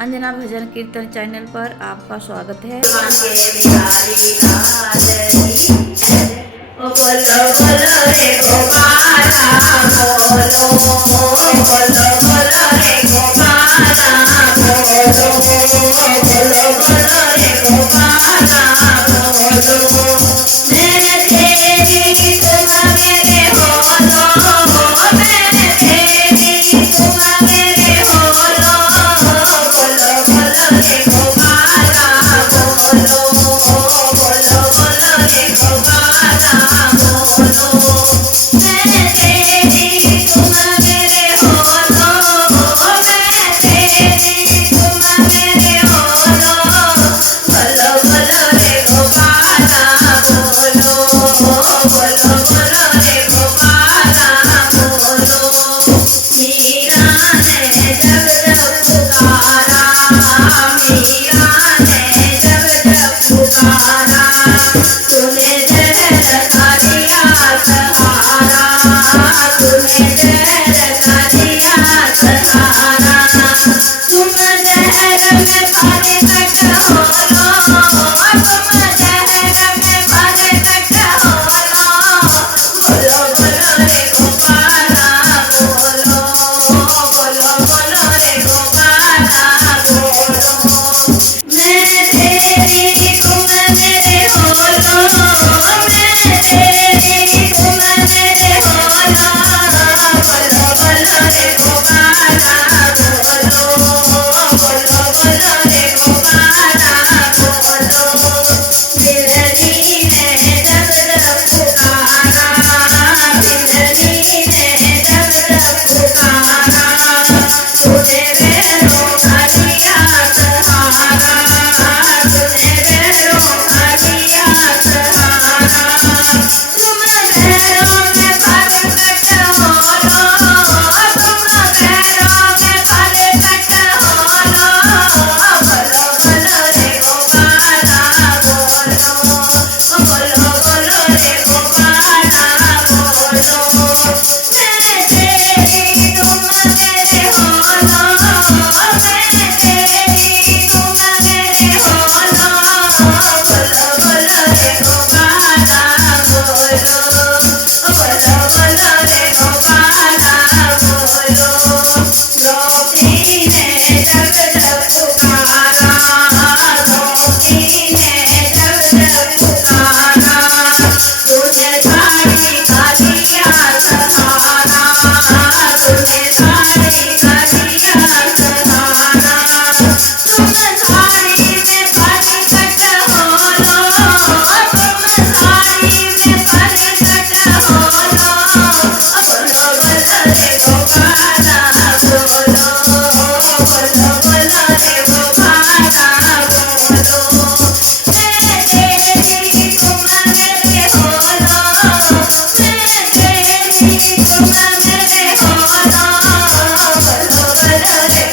अंजना भजन कीर्तन चैनल पर आपका स्वागत है। बोलो बोलो रे गोपाला बोलो, बोलो बोलो रे गोपाला बोलो, बोलो बोलो रे गोपाला बोलो। मैं तेरी तुम मेरे होलो, मैं तेरी तुम मेरे होलो। बोलो बोलो रे गोपाला बोलो, बोलो बोलो रे गोपाला बोलो। मैं तेरी तुम मेरे होलो, मैं तेरी तुम मेरे होलो। बोलो बोलो रे गोपाला बोलो, बोलो बोलो रे गोपाला बोलो। मीरा ने जब जब पुकारा, मीरा ने जब जब पुकारा, तूने जहर का दिया सहारा, तूने जहर का दिया सहारा। तुम जहर में भरे तक होलो, तुम जहर में भरे तक होलो। बोलो बोलो रे गोपाला बोलो, बोलो बोलो रे गोपाला बोलो। मैं तेरी तुम मेरे होलो, मैं तेरी तुम मेरे होलो। बोलो बोलो रे गोपाला बोलो, बोलो बोलो रे गोपाला बोलो। बिरनी ने जब जब पुकारा, बिरनी ने जब जब पुकारा, तूने बैरों का दिया सहारा, तूने बैरों का दिया सहारा। तुम बैरों में भरे तक होलो, तुम बैरों में भरे तक होलो। बोलो बोलो रे गोपाला बोलो, बोलो बोलो रे गोपाला बोलो। मैं तेरी तुम मेरे होलो, मैं तेरी तुम मेरे होलो। बोलो बोलो रे गोपाला बोलो, बोलो बोलो रे गोपाला बोलो। द्रौपदी ने जब जब पुकारा, द्रौपदी ने जब जब पुकारा, तूने साड़ी का दिया सहारा, तूने साड़ी का दिया सहारा। तुम साड़ी में भरी तक होलो, तुम साड़ी में भरी तक होलो। बोलो बोलो रे गोपाला बोलो, बोलो बोलो रे गोपाला बोलो। मैं तेरी तुम मेरे होलो, मैं तेरी तुम मेरे होलो। बोलो बोलो रे